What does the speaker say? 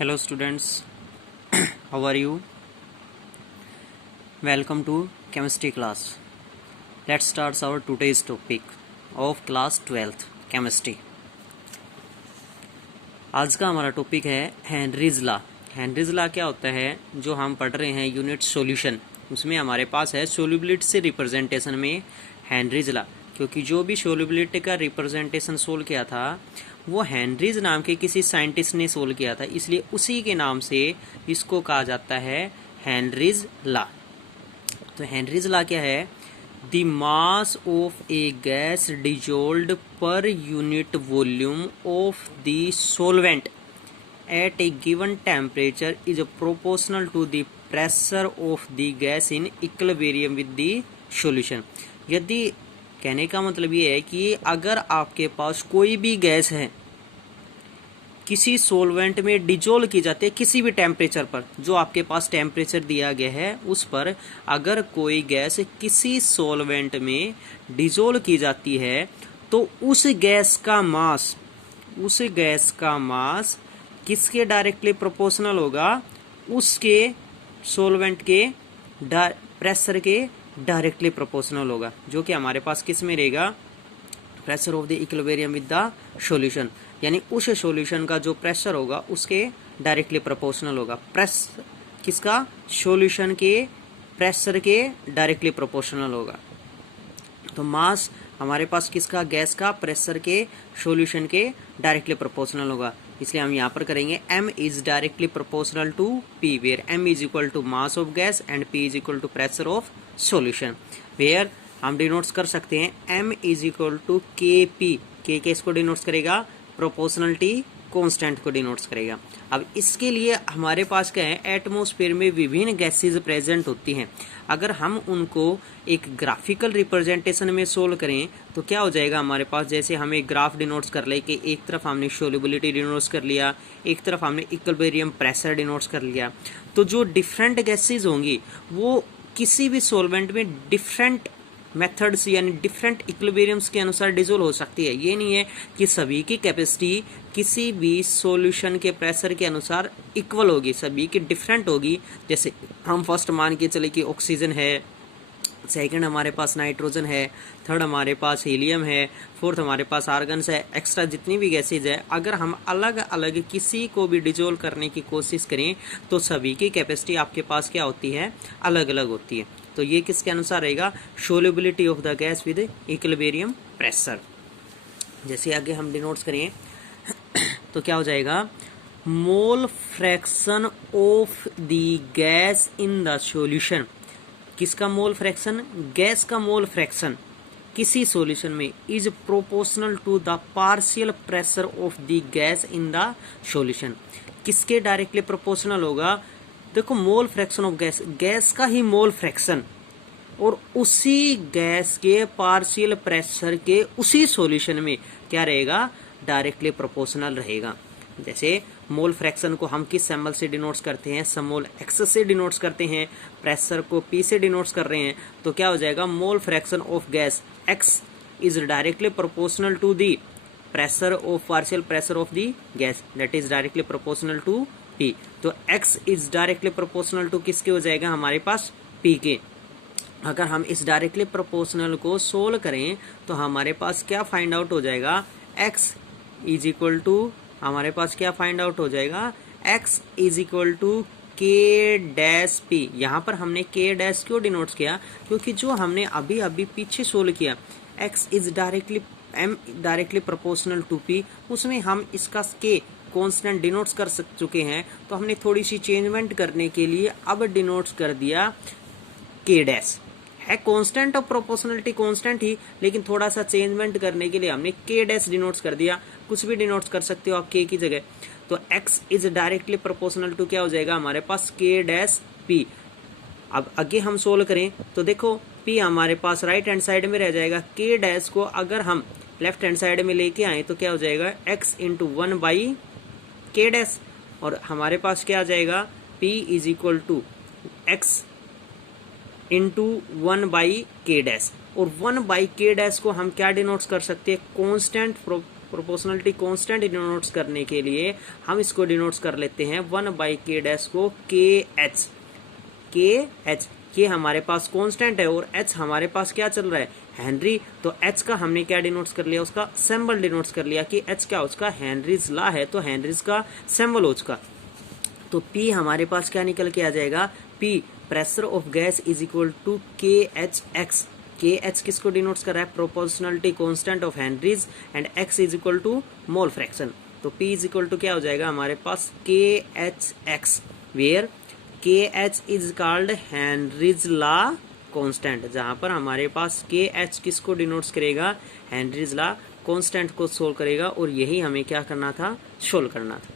Hello students, how are you? Welcome to chemistry class. Let's start our today's topic of class 12th chemistry. आज का हमारा topic है Henry's law. Henry's law क्या होता है जो हम पढ़ रहे हैं यूनिट सॉल्यूशन, उसमें हमारे पास है सोल्यूबिलिटी से रिप्रेजेंटेशन में हेनरीज लॉ, क्योंकि जो भी सोल्यूबिलिटी का रिप्रेजेंटेशन सोल्व किया था वो हेनरीज नाम के किसी साइंटिस्ट ने सोल्व किया था, इसलिए उसी के नाम से इसको कहा जाता है हेनरीज लॉ। तो हेनरीज लॉ क्या है? The mass of A gas dissolved per unit volume of the solvent at a given temperature is proportional to the pressure of the gas in equilibrium with the solution। यदि कहने का मतलब ये है कि अगर आपके पास कोई भी गैस है किसी सॉल्वेंट में डिजोल्व की जाती है किसी भी टेम्परेचर पर, जो आपके पास टेम्परेचर दिया गया है उस पर अगर कोई गैस किसी सॉल्वेंट में डिजोल्व की जाती है तो उस गैस का मास किसके डायरेक्टली प्रोपोर्शनल होगा? उसके सॉल्वेंट के प्रेशर के डायरेक्टली प्रोपोर्शनल होगा, जो कि हमारे पास किस में रहेगा? Pressure of the equilibrium with the solution, यानी उस सॉल्यूशन का जो प्रेशर होगा उसके डायरेक्टली प्रोपोर्शनल होगा। किसका? सॉल्यूशन के प्रेशर के डायरेक्टली प्रोपोर्शनल होगा। तो मास हमारे पास किसका? गैस का प्रेशर के सॉल्यूशन के डायरेक्टली प्रोपोर्शनल होगा, इसलिए हम यहाँ पर करेंगे m is directly proportional to p, where m is equal to mass of gas and p is equal to pressure of solution. Where हम डिनोट्स कर सकते हैं m is equal to kp, k इसको डिनोट्स करेगा? Proportionality constant को denotes करेगा। अब इसके लिए हमारे पास क्या है? एटमॉस्फेयर में विभिन्न गैसेज प्रेजेंट होती हैं। अगर हम उनको एक ग्राफिकल रिप्रेजेंटेशन में सोल्व करें तो क्या हो जाएगा हमारे पास? जैसे हम एक ग्राफ डिनोट्स कर ले कि एक तरफ हमने सोल्युबिलिटी डिनोट्स कर लिया, एक तरफ हमने इक्विलिब्रियम प्रेशर डिनोट्स कर लिया, तो जो डिफरेंट गैसेज होंगी वो किसी भी सॉल्वेंट में डिफरेंट मेथड्स यानी डिफरेंट इक्विलिब्रियम्स के अनुसार डिजोल्व हो सकती है। ये नहीं है कि सभी की कैपेसिटी किसी भी सॉल्यूशन के प्रेशर के अनुसार इक्वल होगी, सभी की डिफरेंट होगी। जैसे हम फर्स्ट मान के चले कि ऑक्सीजन है, सेकंड हमारे पास नाइट्रोजन है, थर्ड हमारे पास हीलियम है, फोर्थ हमारे पास आर्गन्स है, एक्स्ट्रा जितनी भी गैसेज है, अगर हम अलग अलग किसी को भी डिजोल्व करने की कोशिश करें तो सभी की कैपेसिटी आपके पास क्या होती है? अलग अलग होती है। तो ये किसके अनुसार रहेगा? Solubility of the gas with equilibrium pressure. जैसे आगे हम डिनोट्स करें तो क्या हो जाएगा? Mole fraction of the gas in the solution. किसका मोल फ्रैक्शन? गैस का मोल फ्रैक्शन किसी सॉल्यूशन में is proportional to the partial pressure of the gas in the solution. किसके डायरेक्टली प्रोपोर्शनल होगा? देखो, mole fraction of gas, gas का ही mole fraction और उसी गैस के पार्शियल प्रेशर के उसी सॉल्यूशन में क्या रहेगा? डायरेक्टली प्रोपोर्शनल रहेगा। जैसे मोल फ्रैक्शन को हम किस सिंबल से डिनोट्स करते हैं? स्मॉल x से डिनोट्स करते हैं, प्रेशर को p से डिनोट्स कर रहे हैं, तो क्या हो जाएगा? Mole fraction of gas x is directly proportional to the pressure of partial pressure of the gas, that is directly proportional to p। तो x is directly proportional to किसके हो जाएगा? हमारे पास p के। अगर हम इस डायरेक्टली प्रोपोर्शनल को सोल्व करें तो हमारे पास क्या फाइंड आउट हो जाएगा? x इज इक्वल टू हमारे पास क्या फाइंड आउट हो जाएगा? x is equal to k dash p। यहाँ पर हमने k डैश क्यों डिनोट किया? क्योंकि जो हमने अभी पीछे सोल्व किया x is directly proportional to p, उसमें हम इसका k कांस्टेंट डिनोट्स कर चुके हैं, तो हमने थोड़ी सी चेंजमेंट करने के लिए अब डिनोट्स कर दिया k डैश। है कांस्टेंट ऑफ प्रोपोर्शनलिटी कांस्टेंट ही, लेकिन थोड़ा सा चेंजमेंट करने के लिए हमने k डैश डिनोट्स कर दिया। कुछ भी डिनोट्स कर सकते हो आप k की जगह। तो x is directly proportional to क्या हो जाएगा हमारे पास? k dash p। अब आगे हम सोल्व करें तो देखो p हमारे पास राइट हैंड साइड में रह जाएगा, k डैश को अगर हम लेफ्ट हैंड साइड में लेके आए तो क्या हो जाएगा? x into 1 by k dash, और हमारे पास क्या आ जाएगा? p is equal to x into 1 by k dash, और 1 बाई k डैश को हम क्या डिनोट्स कर सकते हैं? कांस्टेंट प्रोपोर्शनलिटी कांस्टेंट डिनोट्स करने के लिए हम इसको डिनोट्स कर लेते हैं 1/k डैश को KH। KH ये हमारे पास कांस्टेंट है और H हमारे पास क्या चल रहा है, हेनरी। तो H का हमने क्या डिनोट्स कर लिया, उसका सिंबल डिनोट्स कर लिया कि H क्या उसका हेनरीज ला है, तो हेनरीज का सिंबल हो उसका। तो P हमारे पास क्या निकल के आ जाएगा, P pressure of gas is equal to KHX। KH किसको डिनोट्स कर रहा है, proportionality constant of Henry's, and X is equal to mole fraction. तो P इज इक्वल टू क्या हो जाएगा हमारे पास KHX, where KH is called Henry's law constant, जहां पर हमारे पास KH किसको डिनोट्स करेगा, हेनरीज ला कांस्टेंट को सोल्व करेगा। और यही हमें क्या करना था, सोल्व करना था।